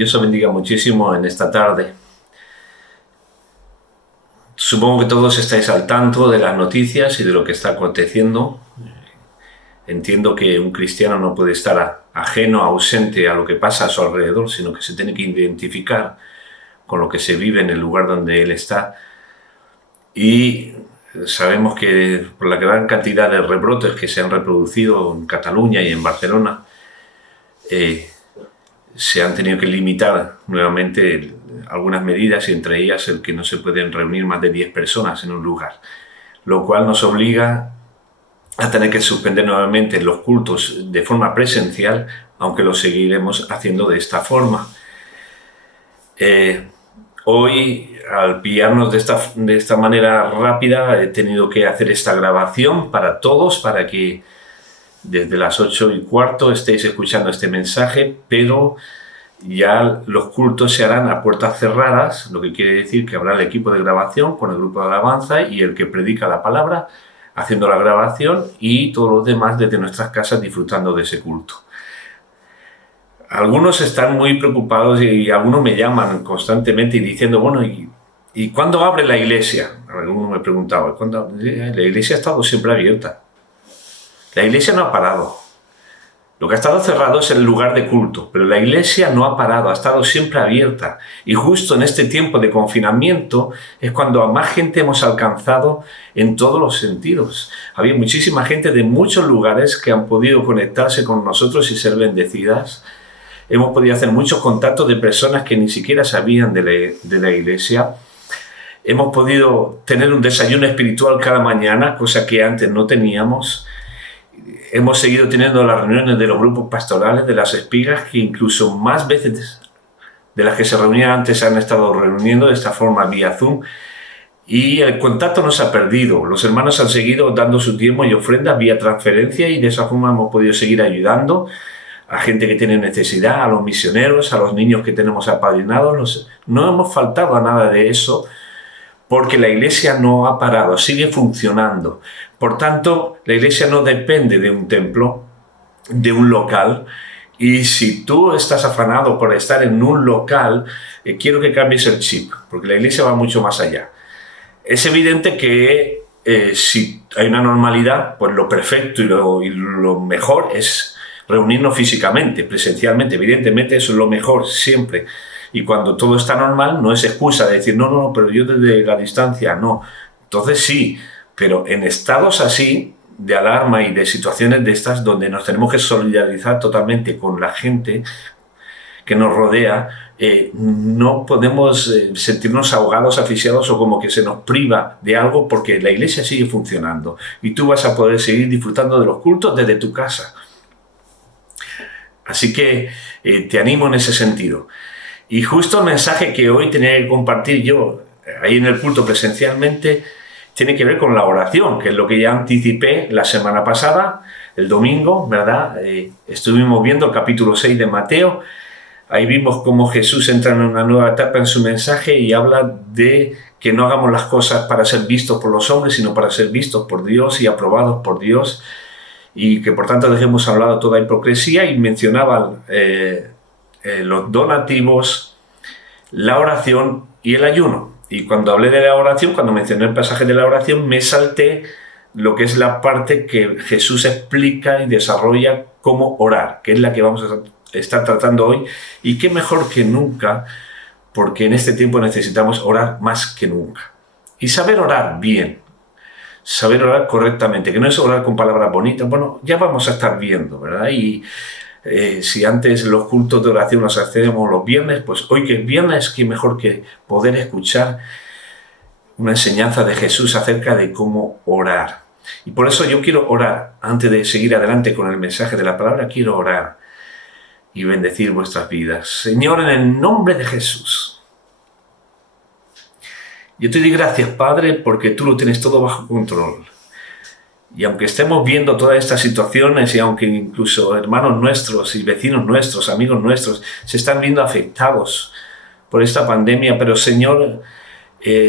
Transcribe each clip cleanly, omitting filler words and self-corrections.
Dios os bendiga muchísimo en esta tarde. Supongo que todos estáis al tanto de las noticias y de lo que está aconteciendo. Entiendo que un cristiano no puede estar ajeno, ausente a lo que pasa a su alrededor, sino que se tiene que identificar con lo que se vive en el lugar donde él está. Y sabemos que por la gran cantidad de rebrotes que se han reproducido en Cataluña y en Barcelona, se han tenido que limitar nuevamente algunas medidas, y entre ellas el que no se pueden reunir más de 10 personas en un lugar, lo cual nos obliga a tener que suspender nuevamente los cultos de forma presencial, aunque lo seguiremos haciendo de esta forma. Hoy, al pillarnos de esta manera rápida, he tenido que hacer esta grabación para todos, para que desde las 8:15 estéis escuchando este mensaje, pero ya los cultos se harán a puertas cerradas, lo que quiere decir que habrá el equipo de grabación con el grupo de alabanza y el que predica la palabra haciendo la grabación, y todos los demás desde nuestras casas disfrutando de ese culto. Algunos están muy preocupados y algunos me llaman constantemente y diciendo, bueno, ¿y cuándo abre la iglesia? Alguno me preguntaba, ¿cuándo? La iglesia ha estado siempre abierta. La iglesia no ha parado. Lo que ha estado cerrado es el lugar de culto, pero la iglesia no ha parado, ha estado siempre abierta. Y justo en este tiempo de confinamiento es cuando a más gente hemos alcanzado en todos los sentidos. Había muchísima gente de muchos lugares que han podido conectarse con nosotros y ser bendecidas. Hemos podido hacer muchos contactos de personas que ni siquiera sabían de la iglesia. Hemos podido tener un desayuno espiritual cada mañana, cosa que antes no teníamos. Hemos seguido teniendo las reuniones de los grupos pastorales, de las espigas, que incluso más veces de las que se reunían antes se han estado reuniendo de esta forma vía Zoom. Y el contacto no se ha perdido. Los hermanos han seguido dando su tiempo y ofrendas vía transferencia, y de esa forma hemos podido seguir ayudando a gente que tiene necesidad, a los misioneros, a los niños que tenemos apadrinados. No hemos faltado a nada de eso, porque la iglesia no ha parado, sigue funcionando. Por tanto, la iglesia no depende de un templo, de un local. Y si tú estás afanado por estar en un local, quiero que cambies el chip, porque la iglesia va mucho más allá. Es evidente que si hay una normalidad, pues lo perfecto y lo mejor es reunirnos físicamente, presencialmente. Evidentemente eso es lo mejor siempre. Y cuando todo está normal, no es excusa de decir, no, pero yo desde la distancia, no. Entonces sí, pero en estados así, de alarma y de situaciones de estas, donde nos tenemos que solidarizar totalmente con la gente que nos rodea, no podemos sentirnos ahogados, asfixiados o como que se nos priva de algo, porque la iglesia sigue funcionando y tú vas a poder seguir disfrutando de los cultos desde tu casa. Así que te animo en ese sentido. Y justo el mensaje que hoy tenía que compartir yo ahí en el culto presencialmente tiene que ver con la oración, que es lo que ya anticipé la semana pasada, el domingo, ¿verdad? Estuvimos viendo el capítulo 6 de Mateo. Ahí vimos cómo Jesús entra en una nueva etapa en su mensaje y habla de que no hagamos las cosas para ser vistos por los hombres, sino para ser vistos por Dios y aprobados por Dios, y que por tanto dejemos a un lado toda hipocresía, y mencionaba los donativos, la oración y el ayuno. Y cuando hablé de la oración, cuando mencioné el pasaje de la oración, me salté lo que es la parte que Jesús explica y desarrolla cómo orar, que es la que vamos a estar tratando hoy. Y qué mejor que nunca, porque en este tiempo necesitamos orar más que nunca. Y saber orar bien, saber orar correctamente, que no es orar con palabras bonitas. Bueno, ya vamos a estar viendo, ¿verdad? Y si antes los cultos de oración los hacemos los viernes, pues hoy que es viernes, qué mejor que poder escuchar una enseñanza de Jesús acerca de cómo orar. Y por eso yo quiero orar. Antes de seguir adelante con el mensaje de la palabra, quiero orar y bendecir vuestras vidas. Señor, en el nombre de Jesús, yo te doy gracias, Padre, porque tú lo tienes todo bajo control. Y aunque estemos viendo todas estas situaciones, y aunque incluso hermanos nuestros y vecinos nuestros, amigos nuestros, se están viendo afectados por esta pandemia, pero Señor,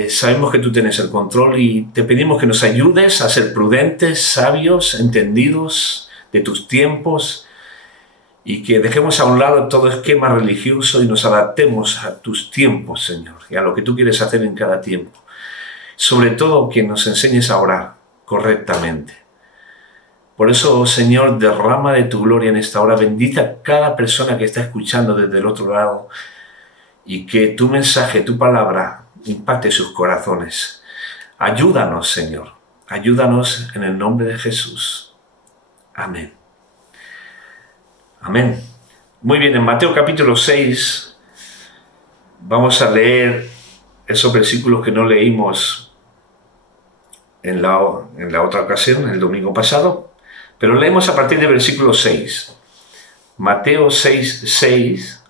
sabemos que tú tienes el control, y te pedimos que nos ayudes a ser prudentes, sabios, entendidos de tus tiempos, y que dejemos a un lado todo esquema religioso y nos adaptemos a tus tiempos, Señor, y a lo que tú quieres hacer en cada tiempo. Sobre todo que nos enseñes a orar correctamente. Por eso, Señor, derrama de tu gloria en esta hora. Bendice a cada persona que está escuchando desde el otro lado y que tu mensaje, tu palabra, impacte sus corazones. Ayúdanos, Señor. Ayúdanos en el nombre de Jesús. Amén. Amén. Muy bien, en Mateo capítulo 6 vamos a leer esos versículos que no leímos en la otra ocasión, el domingo pasado, pero leemos a partir del versículo 6. Mateo 6:6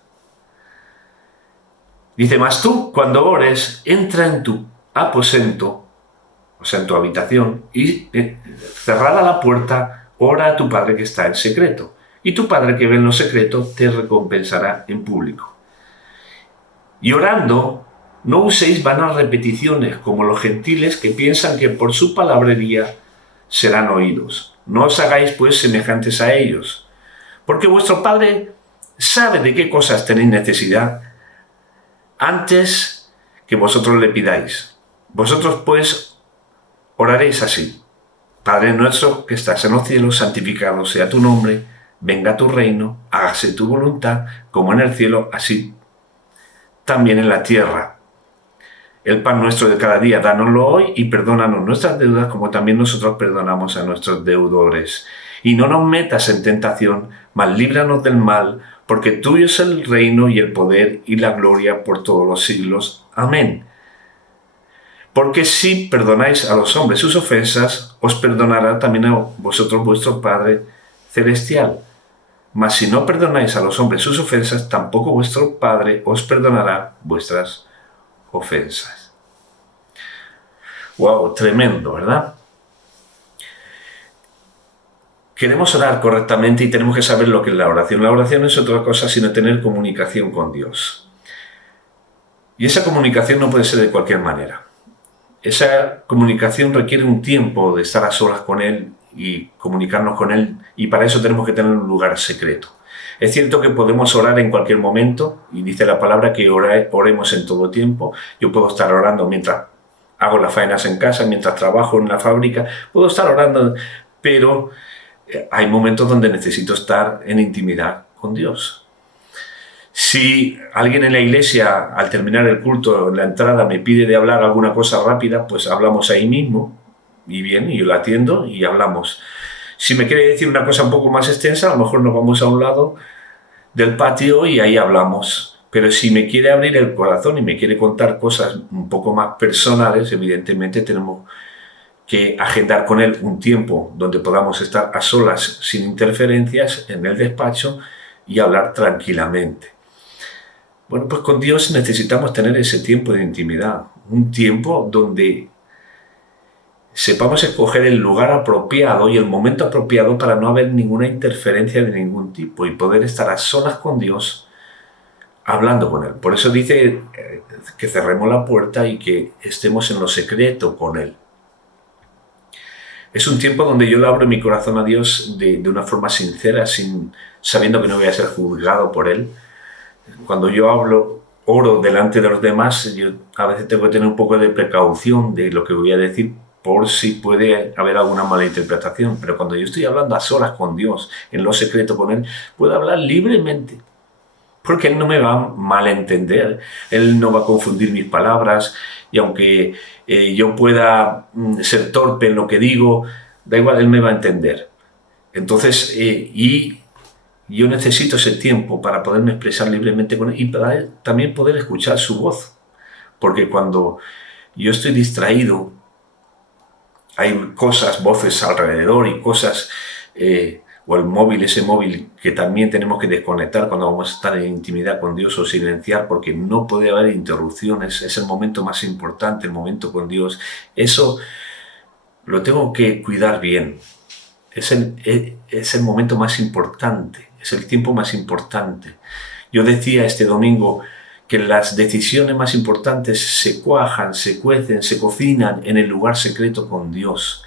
dice: mas tú, cuando ores, entra en tu aposento, o sea, en tu habitación, y cerrada la puerta, ora a tu Padre que está en secreto. Y tu Padre que ve en lo secreto te recompensará en público. Y orando, no uséis vanas repeticiones como los gentiles que piensan que por su palabrería serán oídos. No os hagáis pues semejantes a ellos, porque vuestro Padre sabe de qué cosas tenéis necesidad antes que vosotros le pidáis. Vosotros pues oraréis así: Padre nuestro que estás en los cielos, santificado sea tu nombre, venga tu reino, hágase tu voluntad, como en el cielo, así también en la tierra. El pan nuestro de cada día, dánoslo hoy, y perdónanos nuestras deudas, como también nosotros perdonamos a nuestros deudores. Y no nos metas en tentación, mas líbranos del mal, porque tuyo es el reino y el poder y la gloria por todos los siglos. Amén. Porque si perdonáis a los hombres sus ofensas, os perdonará también a vosotros vuestro Padre celestial. Mas si no perdonáis a los hombres sus ofensas, tampoco vuestro Padre os perdonará vuestras ofensas. ¡Wow! Tremendo, ¿verdad? Queremos orar correctamente y tenemos que saber lo que es la oración. La oración no es otra cosa sino tener comunicación con Dios. Y esa comunicación no puede ser de cualquier manera. Esa comunicación requiere un tiempo de estar a solas con Él y comunicarnos con Él, y para eso tenemos que tener un lugar secreto. Es cierto que podemos orar en cualquier momento, y dice la palabra que oremos en todo tiempo. Yo puedo estar orando mientras hago las faenas en casa, mientras trabajo en la fábrica, puedo estar orando, pero hay momentos donde necesito estar en intimidad con Dios. Si alguien en la iglesia, al terminar el culto, en la entrada, me pide de hablar alguna cosa rápida, pues hablamos ahí mismo, y bien, y yo la atiendo y hablamos. Si me quiere decir una cosa un poco más extensa, a lo mejor nos vamos a un lado del patio y ahí hablamos. Pero si me quiere abrir el corazón y me quiere contar cosas un poco más personales, evidentemente tenemos que agendar con él un tiempo donde podamos estar a solas, sin interferencias, en el despacho y hablar tranquilamente. Bueno, pues con Dios necesitamos tener ese tiempo de intimidad, un tiempo donde sepamos escoger el lugar apropiado y el momento apropiado para no haber ninguna interferencia de ningún tipo y poder estar a solas con Dios hablando con Él. Por eso dice que cerremos la puerta y que estemos en lo secreto con Él. Es un tiempo donde yo le abro mi corazón a Dios de una forma sincera, sabiendo que no voy a ser juzgado por Él. Cuando yo oro delante de los demás, yo a veces tengo que tener un poco de precaución de lo que voy a decir por si puede haber alguna mala interpretación. Pero cuando yo estoy hablando a solas con Dios, en lo secreto con Él, puedo hablar libremente. Porque Él no me va a malentender, Él no va a confundir mis palabras, y aunque yo pueda ser torpe en lo que digo, da igual, Él me va a entender. Entonces, y yo necesito ese tiempo para poderme expresar libremente con Él y para también poder escuchar su voz. Porque cuando yo estoy distraído, hay cosas, voces alrededor y cosas, o el móvil, ese móvil que también tenemos que desconectar cuando vamos a estar en intimidad con Dios, o silenciar, porque no puede haber interrupciones. Es el momento más importante, el momento con Dios. Eso lo tengo que cuidar bien. Es el momento más importante, es el tiempo más importante. Yo decía este domingo que las decisiones más importantes se cuajan, se cuecen, se cocinan en el lugar secreto con Dios.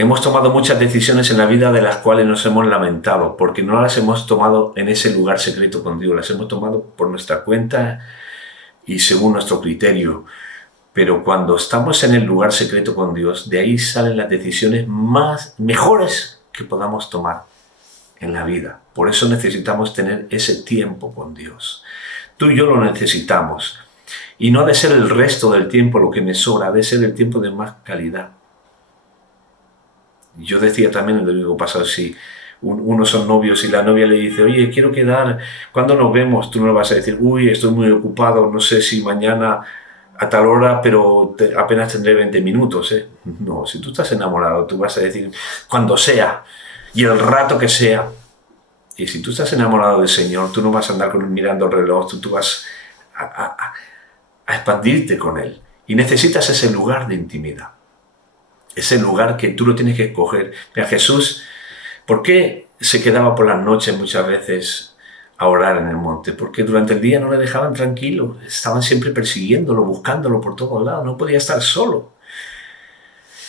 Hemos tomado muchas decisiones en la vida de las cuales nos hemos lamentado, porque no las hemos tomado en ese lugar secreto con Dios, las hemos tomado por nuestra cuenta y según nuestro criterio. Pero cuando estamos en el lugar secreto con Dios, de ahí salen las decisiones mejores que podamos tomar en la vida. Por eso necesitamos tener ese tiempo con Dios. Tú y yo lo necesitamos. Y no ha de ser el resto del tiempo lo que me sobra, ha de ser el tiempo de más calidad. Yo decía también el domingo pasado, si unos son novios y la novia le dice, oye, quiero quedar, ¿cuándo nos vemos? Tú no le vas a decir, uy, estoy muy ocupado, no sé si mañana a tal hora, pero apenas tendré 20 minutos. No, si tú estás enamorado, tú vas a decir, cuando sea, y el rato que sea. Y si tú estás enamorado del Señor, tú no vas a andar mirando el reloj, tú vas a expandirte con Él. Y necesitas ese lugar de intimidad. Ese lugar que tú lo tienes que escoger. Mira, Jesús, ¿por qué se quedaba por las noches muchas veces a orar en el monte? Porque durante el día no le dejaban tranquilo. Estaban siempre persiguiéndolo, buscándolo por todos lados. No podía estar solo.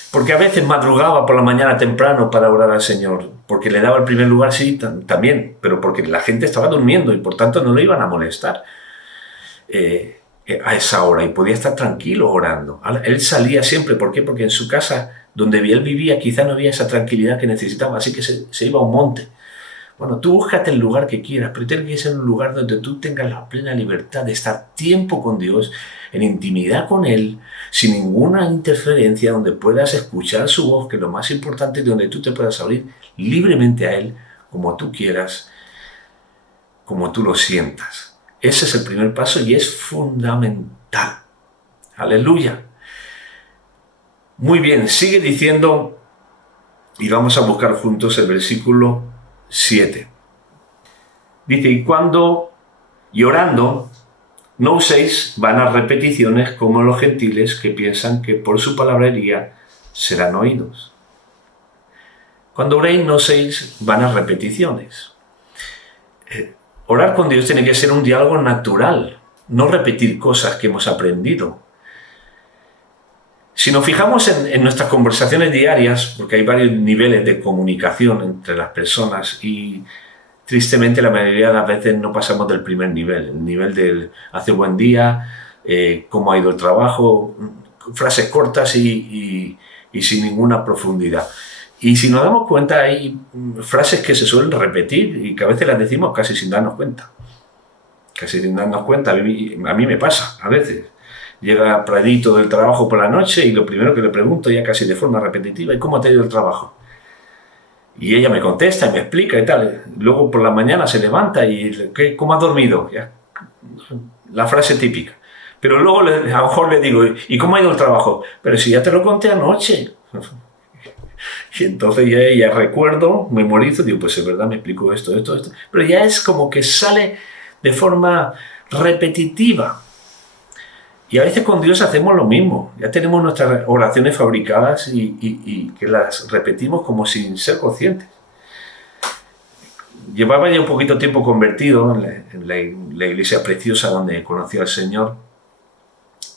Porque a veces madrugaba por la mañana temprano para orar al Señor. Porque le daba el primer lugar, sí, también. Pero porque la gente estaba durmiendo y por tanto no lo iban a molestar a esa hora. Y podía estar tranquilo orando. Él salía siempre. ¿Por qué? Porque en su casa, donde él vivía, quizá no había esa tranquilidad que necesitaba. Así que se iba a un monte. Bueno, tú búscate el lugar que quieras, pero tiene que ser un lugar donde tú tengas la plena libertad de estar tiempo con Dios, en intimidad con Él, sin ninguna interferencia, donde puedas escuchar su voz, que es lo más importante, donde tú te puedas abrir libremente a Él, como tú quieras, como tú lo sientas. Ese es el primer paso y es fundamental. Aleluya. Muy bien, sigue diciendo, y vamos a buscar juntos el versículo 7. Dice, y orando, no uséis vanas repeticiones como los gentiles que piensan que por su palabrería serán oídos. Cuando oréis, no uséis vanas repeticiones. Orar con Dios tiene que ser un diálogo natural, no repetir cosas que hemos aprendido. Si nos fijamos en nuestras conversaciones diarias, porque hay varios niveles de comunicación entre las personas y tristemente la mayoría de las veces no pasamos del primer nivel, el nivel del hace buen día, cómo ha ido el trabajo, frases cortas y sin ninguna profundidad. Y si nos damos cuenta hay frases que se suelen repetir y que a veces las decimos casi sin darnos cuenta. Casi sin darnos cuenta, a mí me pasa a veces. Llega Pradito del trabajo por la noche y lo primero que le pregunto ya casi de forma repetitiva, ¿y cómo te ha ido el trabajo? Y ella me contesta y me explica y tal. Luego por la mañana se levanta y ¿cómo has dormido? Ya, la frase típica. Pero luego a lo mejor le digo, ¿y cómo ha ido el trabajo? Pero si ya te lo conté anoche. Y entonces ya recuerdo, memorizo, digo, pues es verdad, me explico esto. Pero ya es como que sale de forma repetitiva. Y a veces con Dios hacemos lo mismo. Ya tenemos nuestras oraciones fabricadas y que las repetimos como sin ser conscientes. Llevaba ya un poquito tiempo convertido en la iglesia preciosa donde conocí al Señor.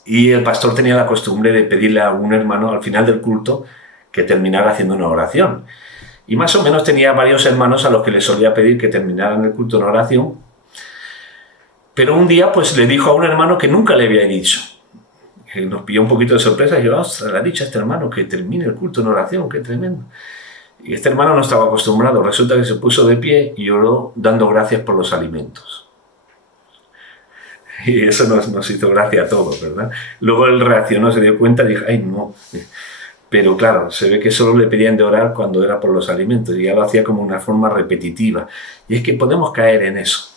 Y el pastor tenía la costumbre de pedirle a un hermano al final del culto que terminara haciendo una oración. Y más o menos tenía varios hermanos a los que le solía pedir que terminaran el culto en oración. Pero un día pues le dijo a un hermano que nunca le había dicho. Que nos pilló un poquito de sorpresa y yo, le ha dicho a este hermano que termine el culto en oración, qué tremendo. Y este hermano no estaba acostumbrado, resulta que se puso de pie y oró dando gracias por los alimentos. Y eso nos hizo gracia a todos, ¿verdad? Luego él reaccionó, se dio cuenta y dijo, ¡ay no! Pero claro, se ve que solo le pedían de orar cuando era por los alimentos y ya lo hacía como una forma repetitiva. Y es que podemos caer en eso.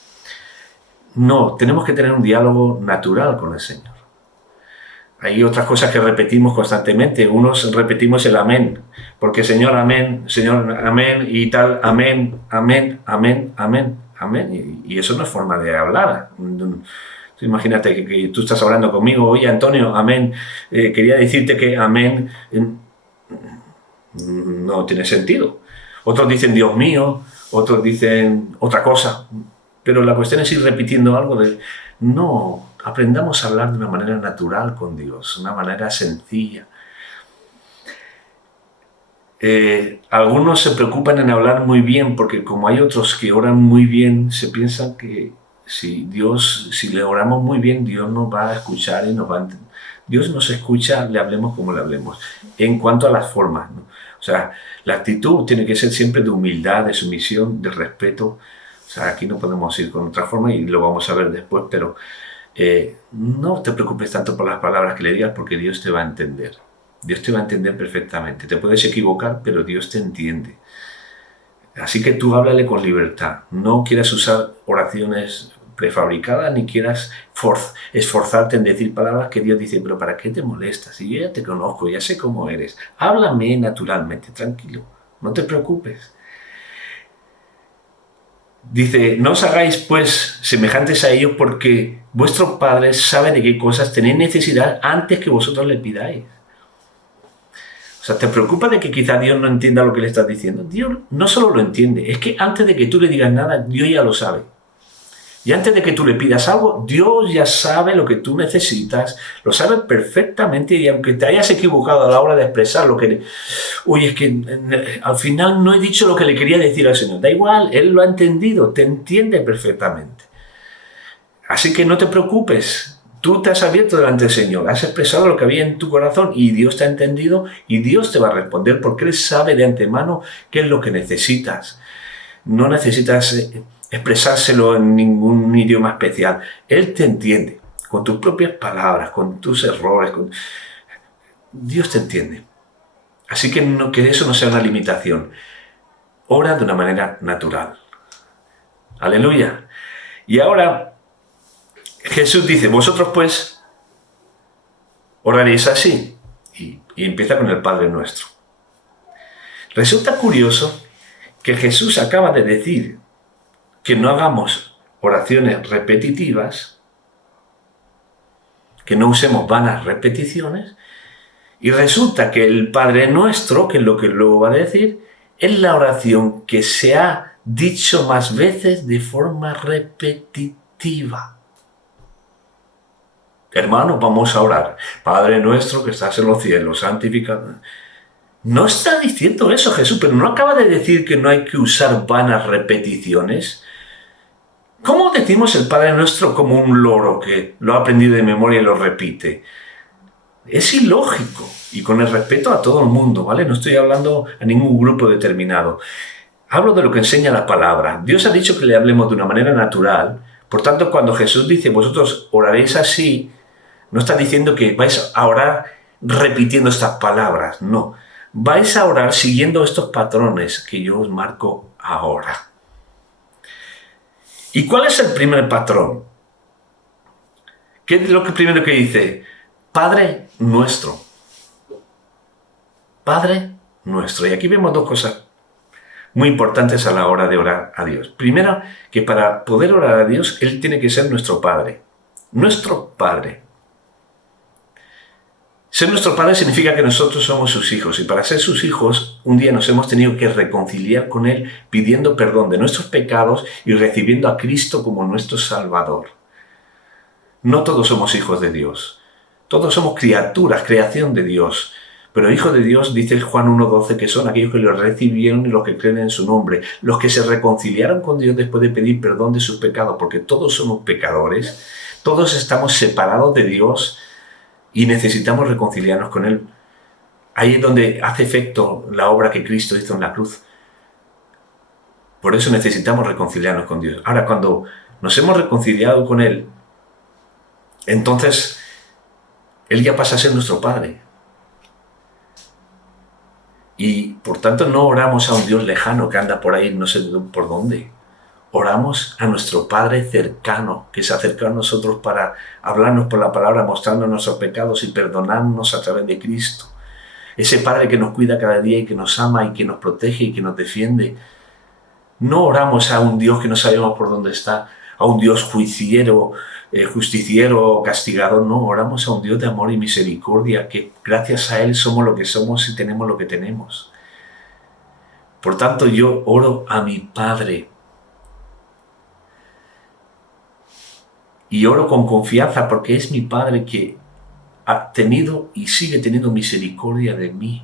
No, tenemos que tener un diálogo natural con el Señor. Hay otras cosas que repetimos constantemente. Unos repetimos el amén, porque Señor, amén, y tal, amén, amén, amén, amén, amén. Y eso no es forma de hablar. Imagínate que tú estás hablando conmigo, oye Antonio, amén, quería decirte que amén, no tiene sentido. Otros dicen Dios mío, otros dicen otra cosa, pero la cuestión es ir repitiendo algo de... No, aprendamos a hablar de una manera natural con Dios, una manera sencilla. algunos se preocupan en hablar muy bien, porque como hay otros que oran muy bien, se piensan que si le oramos muy bien, Dios nos va a escuchar y nos va a entender. Dios nos escucha, le hablemos como le hablemos. En cuanto a las formas, ¿no? O sea, la actitud tiene que ser siempre de humildad, de sumisión, de respeto. O sea, aquí no podemos ir con otra forma y lo vamos a ver después, pero no te preocupes tanto por las palabras que le digas, porque Dios te va a entender. Dios te va a entender perfectamente. Te puedes equivocar, pero Dios te entiende. Así que tú háblale con libertad. No quieras usar oraciones prefabricadas ni quieras esforzarte en decir palabras que Dios dice, pero ¿para qué te molestas? Si yo ya te conozco, ya sé cómo eres. Háblame naturalmente, tranquilo. No te preocupes. Dice, no os hagáis pues semejantes a ellos, porque vuestro Padre sabe de qué cosas tenéis necesidad antes que vosotros le pidáis. O sea, ¿te preocupa de que quizá Dios no entienda lo que le estás diciendo? Dios no solo lo entiende, es que antes de que tú le digas nada, Dios ya lo sabe. Y antes de que tú le pidas algo, Dios ya sabe lo que tú necesitas, lo sabe perfectamente, y aunque te hayas equivocado a la hora de expresar lo que... Oye, es que al final no he dicho lo que le quería decir al Señor. Da igual, Él lo ha entendido, te entiende perfectamente. Así que no te preocupes. Tú te has abierto delante del Señor, has expresado lo que había en tu corazón y Dios te ha entendido y Dios te va a responder, porque Él sabe de antemano qué es lo que necesitas. No necesitas expresárselo en ningún idioma especial. Él te entiende, con tus propias palabras, con tus errores. Dios te entiende. Así que eso no sea una limitación. Ora de una manera natural. Aleluya. Y ahora Jesús dice, vosotros pues oraréis así. Y empieza con el Padre Nuestro. Resulta curioso que Jesús acaba de decir que no hagamos oraciones repetitivas, que no usemos vanas repeticiones, y resulta que el Padre Nuestro, que es lo que luego va a decir, es la oración que se ha dicho más veces de forma repetitiva. Hermanos, vamos a orar. Padre Nuestro que estás en los cielos, santificado. No está diciendo eso Jesús, pero no acaba de decir que no hay que usar vanas repeticiones. ¿Cómo decimos el Padre Nuestro como un loro que lo ha aprendido de memoria y lo repite? Es ilógico, y con el respeto a todo el mundo, ¿vale? No estoy hablando a ningún grupo determinado. Hablo de lo que enseña la palabra. Dios ha dicho que le hablemos de una manera natural. Por tanto, cuando Jesús dice, vosotros oraréis así, no está diciendo que vais a orar repitiendo estas palabras, no. Vais a orar siguiendo estos patrones que yo os marco ahora. ¿Y cuál es el primer patrón? ¿Qué es lo primero que dice? Padre Nuestro. Padre Nuestro. Y aquí vemos dos cosas muy importantes a la hora de orar a Dios. Primero, que para poder orar a Dios, Él tiene que ser nuestro Padre. Nuestro Padre. Ser nuestro Padre significa que nosotros somos sus hijos, y para ser sus hijos, un día nos hemos tenido que reconciliar con Él pidiendo perdón de nuestros pecados y recibiendo a Cristo como nuestro Salvador. No todos somos hijos de Dios. Todos somos criaturas, creación de Dios. Pero hijo de Dios, dice Juan 1:12, que son aquellos que lo recibieron y los que creen en su nombre, los que se reconciliaron con Dios después de pedir perdón de sus pecados, porque todos somos pecadores, todos estamos separados de Dios y necesitamos reconciliarnos con Él. Ahí es donde hace efecto la obra que Cristo hizo en la cruz. Por eso necesitamos reconciliarnos con Dios. Ahora, cuando nos hemos reconciliado con Él, entonces Él ya pasa a ser nuestro Padre. Y por tanto no oramos a un Dios lejano que anda por ahí no sé por dónde. Oramos a nuestro Padre cercano, que se acercó a nosotros para hablarnos por la palabra, mostrarnos nuestros pecados y perdonarnos a través de Cristo. Ese Padre que nos cuida cada día y que nos ama y que nos protege y que nos defiende. No oramos a un Dios que no sabemos por dónde está, a un Dios justiciero, castigador. No, oramos a un Dios de amor y misericordia, que gracias a Él somos lo que somos y tenemos lo que tenemos. Por tanto, yo oro a mi Padre. Y oro con confianza porque es mi Padre que ha tenido y sigue teniendo misericordia de mí.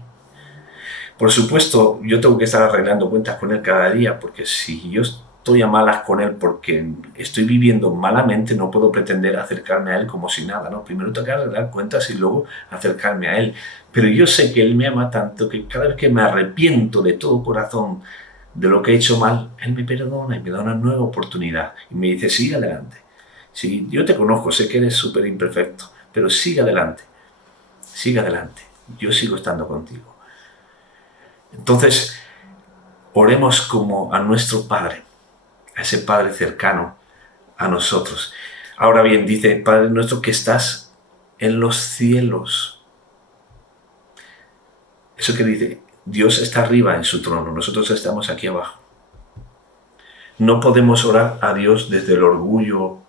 Por supuesto, yo tengo que estar arreglando cuentas con él cada día, porque si yo estoy a malas con él porque estoy viviendo malamente, no puedo pretender acercarme a él como si nada, ¿no? Primero tengo que arreglar cuentas y luego acercarme a él. Pero yo sé que él me ama tanto que cada vez que me arrepiento de todo corazón de lo que he hecho mal, él me perdona y me da una nueva oportunidad. Y me dice, sigue adelante. Sí, yo te conozco, sé que eres súper imperfecto, pero sigue adelante. Sigue adelante. Yo sigo estando contigo. Entonces, oremos como a nuestro Padre, a ese Padre cercano a nosotros. Ahora bien, dice, Padre nuestro que estás en los cielos. Eso que dice, Dios está arriba en su trono, nosotros estamos aquí abajo. No podemos orar a Dios desde el orgullo,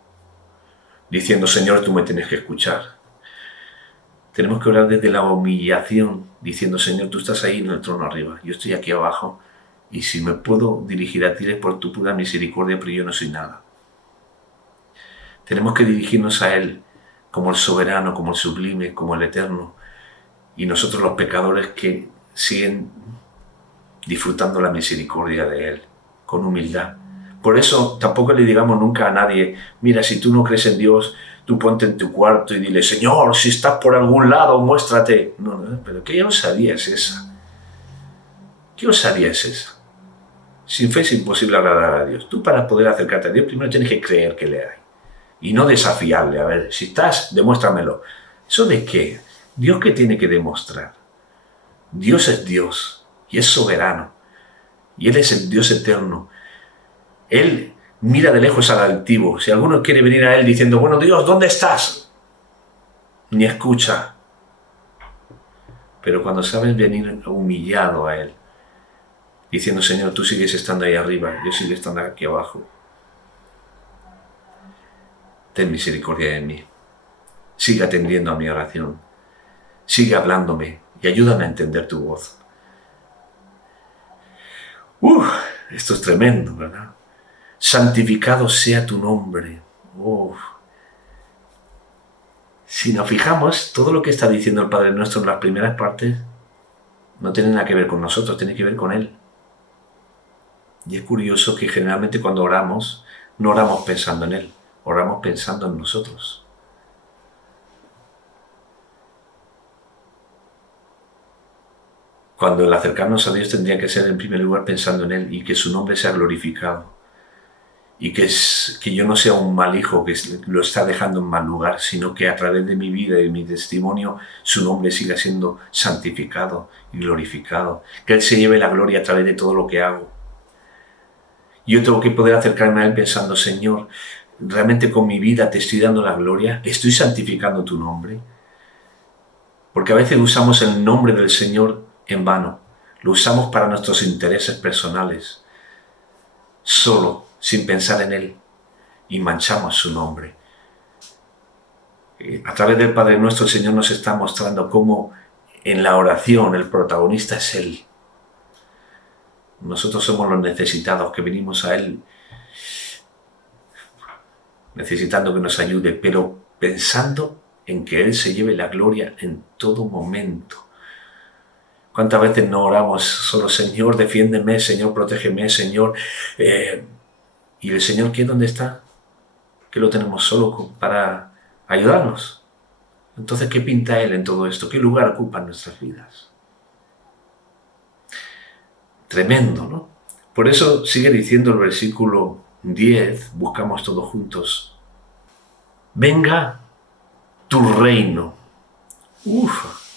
diciendo, Señor, tú me tienes que escuchar. Tenemos que orar desde la humillación, diciendo, Señor, tú estás ahí en el trono arriba, yo estoy aquí abajo, y si me puedo dirigir a ti es por tu pura misericordia, pero yo no soy nada. Tenemos que dirigirnos a Él como el soberano, como el sublime, como el eterno, y nosotros los pecadores que siguen disfrutando la misericordia de Él, con humildad. Por eso tampoco le digamos nunca a nadie, mira, si tú no crees en Dios, tú ponte en tu cuarto y dile, Señor, si estás por algún lado, muéstrate. No, pero ¿qué osadía es esa? ¿Qué osadía es esa? Sin fe es imposible agradar a Dios. Tú para poder acercarte a Dios primero tienes que creer que le hay. Y no desafiarle, a ver, si estás, demuéstramelo. ¿Eso de qué? ¿Dios qué tiene que demostrar? Dios es Dios y es soberano. Y Él es el Dios eterno. Él mira de lejos al altivo. Si alguno quiere venir a Él diciendo, bueno, Dios, ¿dónde estás? Ni escucha. Pero cuando sabes venir humillado a Él, diciendo, Señor, tú sigues estando ahí arriba, yo sigo estando aquí abajo. Ten misericordia de mí. Sigue atendiendo a mi oración. Sigue hablándome y ayúdame a entender tu voz. Esto es tremendo, ¿verdad? Santificado sea tu nombre. Si nos fijamos, todo lo que está diciendo el Padre Nuestro en las primeras partes no tiene nada que ver con nosotros, tiene que ver con Él. Y es curioso que generalmente cuando oramos, no oramos pensando en Él, oramos pensando en nosotros. Cuando el acercarnos a Dios tendría que ser en primer lugar pensando en Él y que su nombre sea glorificado. Y que yo no sea un mal hijo que lo está dejando en mal lugar, sino que a través de mi vida y mi testimonio su nombre siga siendo santificado y glorificado. Que Él se lleve la gloria a través de todo lo que hago. Yo tengo que poder acercarme a Él pensando, Señor, ¿realmente con mi vida te estoy dando la gloria? ¿Estoy santificando tu nombre? Porque a veces usamos el nombre del Señor en vano. Lo usamos para nuestros intereses personales, solo, sin pensar en Él, y manchamos su nombre. A través del Padre Nuestro, el Señor nos está mostrando cómo en la oración el protagonista es Él. Nosotros somos los necesitados que venimos a Él necesitando que nos ayude, pero pensando en que Él se lleve la gloria en todo momento. ¿Cuántas veces no oramos solo, Señor, defiéndeme, Señor, protégeme, Señor? ¿Y el Señor qué? ¿Dónde está? Que lo tenemos solo para ayudarnos. Entonces, ¿qué pinta Él en todo esto? ¿Qué lugar ocupa en nuestras vidas? Tremendo, ¿no? Por eso sigue diciendo el versículo 10, buscamos todos juntos. Venga tu reino.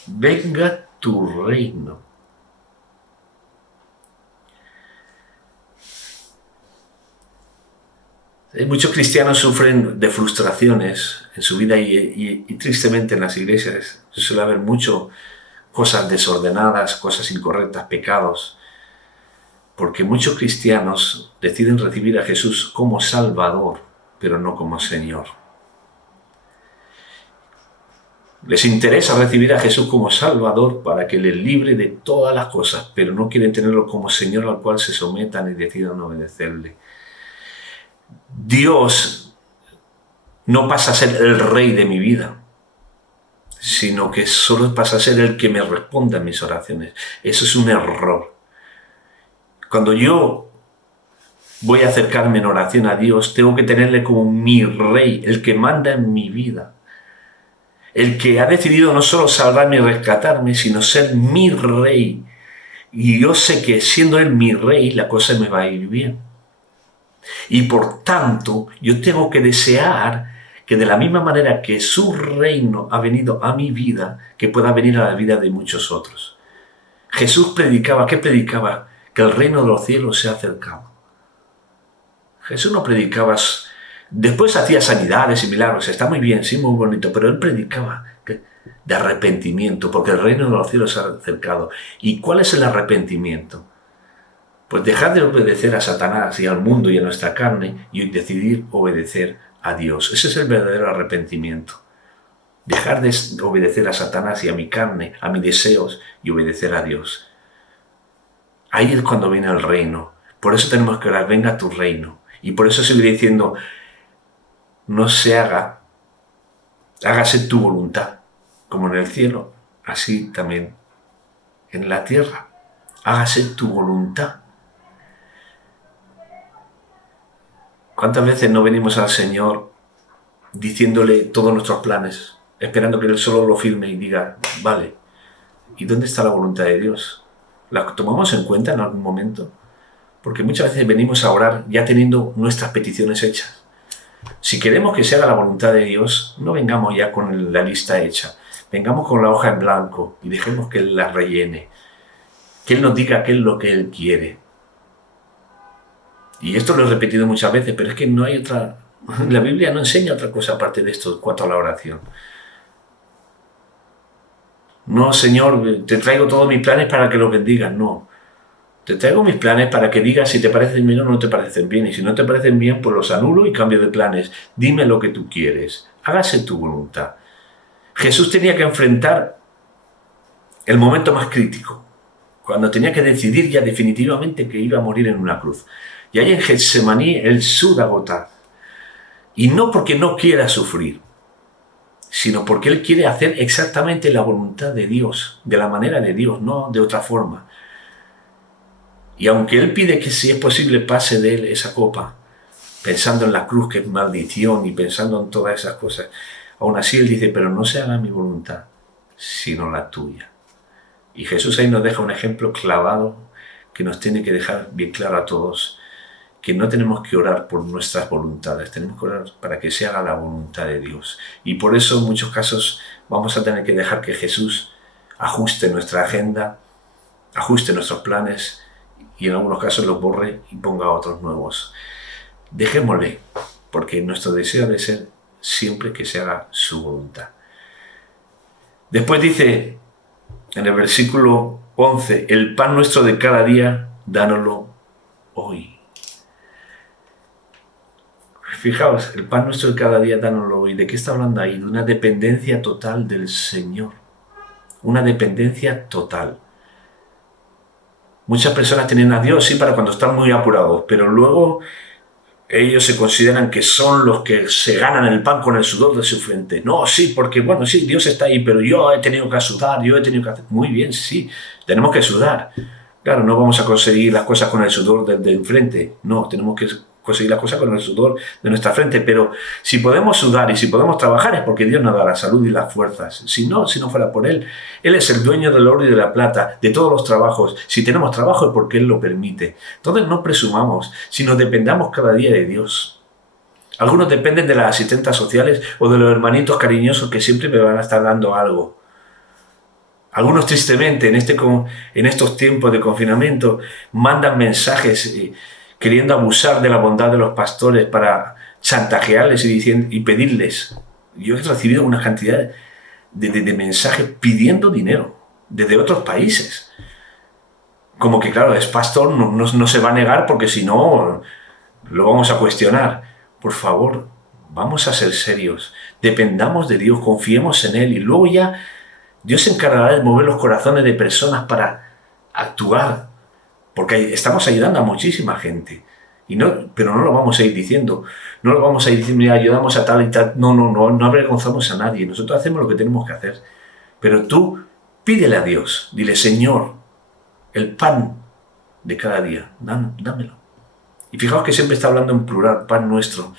Venga tu reino. Muchos cristianos sufren de frustraciones en su vida y tristemente en las iglesias se suele haber mucho cosas desordenadas, cosas incorrectas, pecados, porque muchos cristianos deciden recibir a Jesús como Salvador, pero no como Señor. Les interesa recibir a Jesús como Salvador para que les libre de todas las cosas, pero no quieren tenerlo como Señor al cual se sometan y decidan obedecerle. Dios no pasa a ser el rey de mi vida, sino que solo pasa a ser el que me responda a mis oraciones. Eso es un error. Cuando yo voy a acercarme en oración a Dios, tengo que tenerle como mi rey, el que manda en mi vida. El que ha decidido no solo salvarme y rescatarme, sino ser mi rey. Y yo sé que siendo Él mi rey, la cosa me va a ir bien. Y por tanto, yo tengo que desear que de la misma manera que su reino ha venido a mi vida, que pueda venir a la vida de muchos otros. Jesús predicaba, ¿qué predicaba? Que el reino de los cielos se ha acercado. Jesús no predicaba, después hacía sanidades y milagros, está muy bien, sí, muy bonito, pero Él predicaba de arrepentimiento, porque el reino de los cielos se ha acercado. ¿Y cuál es el arrepentimiento? Pues dejar de obedecer a Satanás y al mundo y a nuestra carne y decidir obedecer a Dios. Ese es el verdadero arrepentimiento. Dejar de obedecer a Satanás y a mi carne, a mis deseos y obedecer a Dios. Ahí es cuando viene el reino. Por eso tenemos que orar, venga tu reino. Y por eso seguiré diciendo, no se haga, hágase tu voluntad, como en el cielo, así también en la tierra. Hágase tu voluntad. ¿Cuántas veces no venimos al Señor diciéndole todos nuestros planes, esperando que Él solo lo firme y diga, vale, ¿y dónde está la voluntad de Dios? ¿La tomamos en cuenta en algún momento? Porque muchas veces venimos a orar ya teniendo nuestras peticiones hechas. Si queremos que se haga la voluntad de Dios, no vengamos ya con la lista hecha. Vengamos con la hoja en blanco y dejemos que Él la rellene. Que Él nos diga qué es lo que Él quiere. Y esto lo he repetido muchas veces, pero es que no hay otra... La Biblia no enseña otra cosa aparte de esto en cuanto a la oración. No, Señor, te traigo todos mis planes para que los bendigas. No. Te traigo mis planes para que digas si te parecen bien o no te parecen bien. Y si no te parecen bien, pues los anulo y cambio de planes. Dime lo que tú quieres. Hágase tu voluntad. Jesús tenía que enfrentar el momento más crítico, cuando tenía que decidir ya definitivamente que iba a morir en una cruz. Y ahí en Getsemaní Él suda gotas. Y no porque no quiera sufrir, sino porque Él quiere hacer exactamente la voluntad de Dios, de la manera de Dios, no de otra forma. Y aunque Él pide que si es posible pase de Él esa copa, pensando en la cruz que es maldición y pensando en todas esas cosas, aún así Él dice, pero no se haga mi voluntad, sino la tuya. Y Jesús ahí nos deja un ejemplo clavado que nos tiene que dejar bien claro a todos, que no tenemos que orar por nuestras voluntades, tenemos que orar para que se haga la voluntad de Dios. Y por eso en muchos casos vamos a tener que dejar que Jesús ajuste nuestra agenda, ajuste nuestros planes y en algunos casos los borre y ponga otros nuevos. Dejémosle, porque nuestro deseo debe ser siempre que se haga su voluntad. Después dice en el versículo 11, el pan nuestro de cada día, dánoslo hoy. Fijaos, el pan nuestro de cada día, dánoslo hoy. ¿De qué está hablando ahí? De una dependencia total del Señor. Una dependencia total. Muchas personas tienen a Dios, sí, para cuando están muy apurados, pero luego ellos se consideran que son los que se ganan el pan con el sudor de su frente. No, sí, porque bueno, sí, Dios está ahí, pero yo he tenido que sudar, yo he tenido que hacer... Muy bien, sí, tenemos que sudar. Claro, no vamos a conseguir las cosas con el sudor del de enfrente. No, tenemos que conseguir las cosas con el sudor de nuestra frente. Pero si podemos sudar y si podemos trabajar es porque Dios nos da la salud y las fuerzas. Si no fuera por Él. Él es el dueño del oro y de la plata, de todos los trabajos. Si tenemos trabajo es porque Él lo permite. Entonces no presumamos, sino dependamos cada día de Dios. Algunos dependen de las asistentes sociales o de los hermanitos cariñosos que siempre me van a estar dando algo. Algunos tristemente en estos tiempos de confinamiento mandan mensajes queriendo abusar de la bondad de los pastores para chantajearles y pedirles. Yo he recibido una cantidad de mensajes pidiendo dinero desde otros países. Como que claro, es pastor, no se va a negar porque si no lo vamos a cuestionar. Por favor, vamos a ser serios. Dependamos de Dios, confiemos en Él y luego ya Dios se encargará de mover los corazones de personas para actuar, porque estamos ayudando a muchísima gente. Pero no lo vamos a ir diciendo. No lo vamos a ir diciendo, mira, ayudamos a tal y tal. No avergonzamos a nadie. Nosotros hacemos lo que tenemos que hacer. Pero tú pídele a Dios, dile, Señor, el pan de cada día, dámelo. Y fijaos que siempre está hablando en plural, pan nuestro,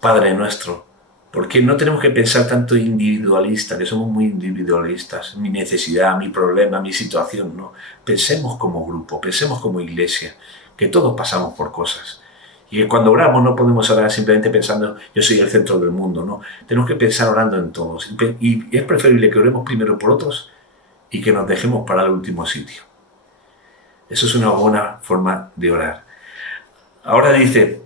Padre nuestro, porque no tenemos que pensar tanto individualista, que somos muy individualistas, mi necesidad, mi problema, mi situación, no. Pensemos como grupo, pensemos como iglesia, que todos pasamos por cosas. Y que cuando oramos no podemos orar simplemente pensando, yo soy el centro del mundo, no. Tenemos que pensar orando en todos. Y es preferible que oremos primero por otros y que nos dejemos para el último sitio. Eso es una buena forma de orar. Ahora dice,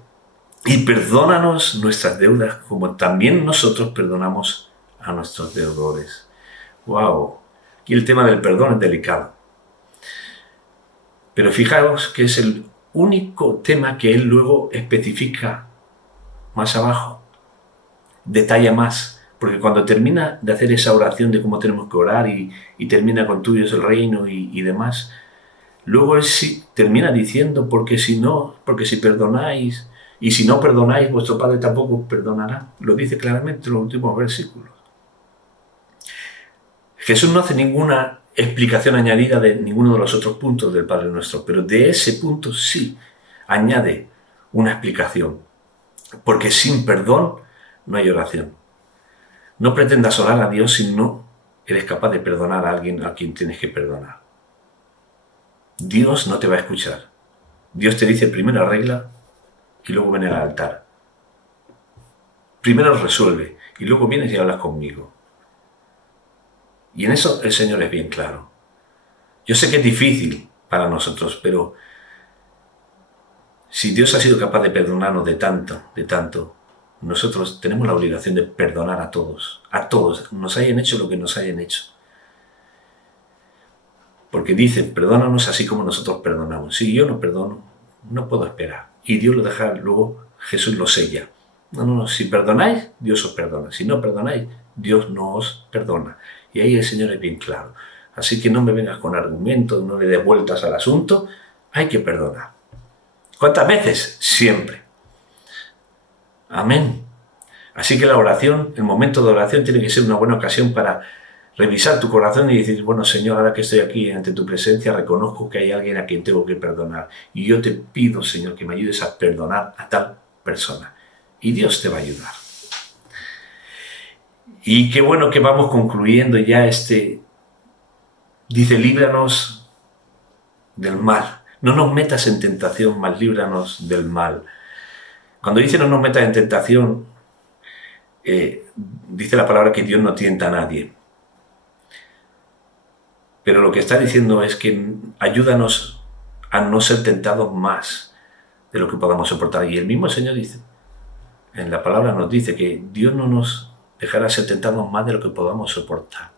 y perdónanos nuestras deudas como también nosotros perdonamos a nuestros deudores. ¡Wow! Aquí el tema del perdón es delicado. Pero fijaos que es el único tema que él luego especifica más abajo. Detalla más. Porque cuando termina de hacer esa oración de cómo tenemos que orar y termina con tuyo es el reino y demás, luego él sí termina diciendo, porque si perdonáis, y si no perdonáis, vuestro Padre tampoco os perdonará. Lo dice claramente en los últimos versículos. Jesús no hace ninguna explicación añadida de ninguno de los otros puntos del Padre Nuestro, pero de ese punto sí añade una explicación. Porque sin perdón no hay oración. No pretendas orar a Dios si no eres capaz de perdonar a alguien a quien tienes que perdonar. Dios no te va a escuchar. Dios te dice primero arregla y luego ven al altar. Primero resuelve y luego vienes y hablas conmigo. Y en eso el Señor es bien claro. Yo sé que es difícil para nosotros, pero si Dios ha sido capaz de perdonarnos de tanto, nosotros tenemos la obligación de perdonar a todos, nos hayan hecho lo que nos hayan hecho. Porque dice, perdónanos así como nosotros perdonamos. Si yo no perdono, no puedo esperar. Y Dios lo deja, luego Jesús lo sella. No, si perdonáis, Dios os perdona. Si no perdonáis, Dios no os perdona. Y ahí el Señor es bien claro. Así que no me vengas con argumentos, no le des vueltas al asunto. Hay que perdonar. ¿Cuántas veces? Siempre. Amén. Así que la oración, el momento de oración tiene que ser una buena ocasión para revisar tu corazón y decir, bueno, Señor, ahora que estoy aquí ante tu presencia, reconozco que hay alguien a quien tengo que perdonar. Y yo te pido, Señor, que me ayudes a perdonar a tal persona. Y Dios te va a ayudar. Y qué bueno que vamos concluyendo ya dice, líbranos del mal. No nos metas en tentación, mas líbranos del mal. Cuando dice no nos metas en tentación, dice la palabra que Dios no tienta a nadie. Pero lo que está diciendo es que ayúdanos a no ser tentados más de lo que podamos soportar. Y el mismo Señor dice, en la palabra nos dice que Dios no nos dejará ser tentados más de lo que podamos soportar.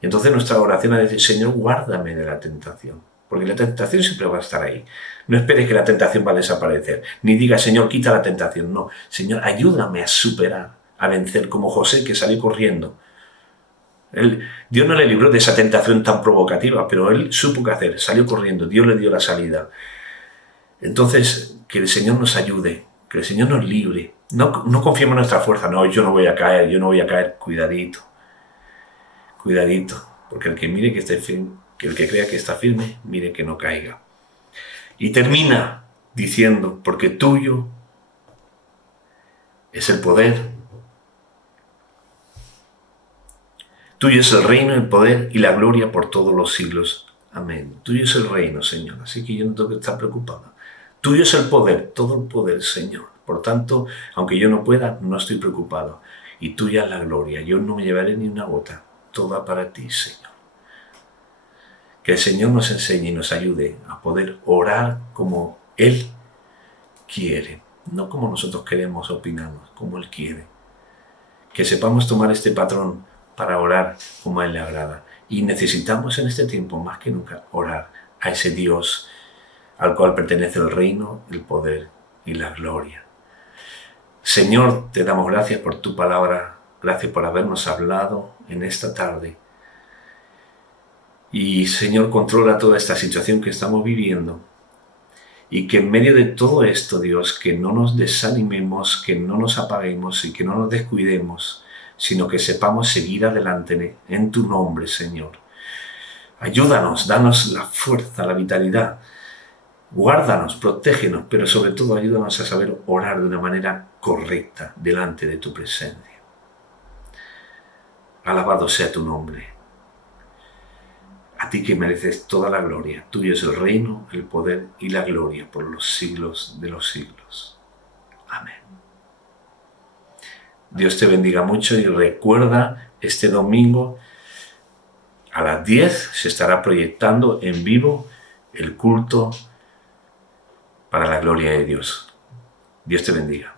Y entonces nuestra oración es decir, Señor, guárdame de la tentación. Porque la tentación siempre va a estar ahí. No esperes que la tentación va a desaparecer. Ni digas, Señor, quita la tentación. No, Señor, ayúdame a superar, a vencer, como José que salió corriendo. Dios no le libró de esa tentación tan provocativa, pero él supo qué hacer, salió corriendo, Dios le dio la salida. Entonces, que el Señor nos ayude, que el Señor nos libre. No confiemos en nuestra fuerza, no, yo no voy a caer, cuidadito, porque el que mire que esté firme, que el que crea que está firme, mire que no caiga. Y termina diciendo, porque tuyo es el poder, tuyo es el reino, el poder y la gloria por todos los siglos. Amén. Tuyo es el reino, Señor. Así que yo no tengo que estar preocupado. Tuyo es el poder, todo el poder, Señor. Por tanto, aunque yo no pueda, no estoy preocupado. Y tuya es la gloria. Yo no me llevaré ni una gota. Toda para ti, Señor. Que el Señor nos enseñe y nos ayude a poder orar como Él quiere. No como nosotros queremos, opinamos, como Él quiere. Que sepamos tomar este patrón para orar como a Él le agrada. Y necesitamos en este tiempo, más que nunca, orar a ese Dios al cual pertenece el reino, el poder y la gloria. Señor, te damos gracias por tu palabra, gracias por habernos hablado en esta tarde. Y Señor, controla toda esta situación que estamos viviendo. Y que en medio de todo esto, Dios, que no nos desanimemos, que no nos apaguemos y que no nos descuidemos, sino que sepamos seguir adelante en tu nombre, Señor. Ayúdanos, danos la fuerza, la vitalidad. Guárdanos, protégenos, pero sobre todo ayúdanos a saber orar de una manera correcta delante de tu presencia. Alabado sea tu nombre. A ti que mereces toda la gloria. Tuyo es el reino, el poder y la gloria por los siglos de los siglos. Amén. Dios te bendiga mucho y recuerda, este domingo a las 10 se estará proyectando en vivo el culto para la gloria de Dios. Dios te bendiga.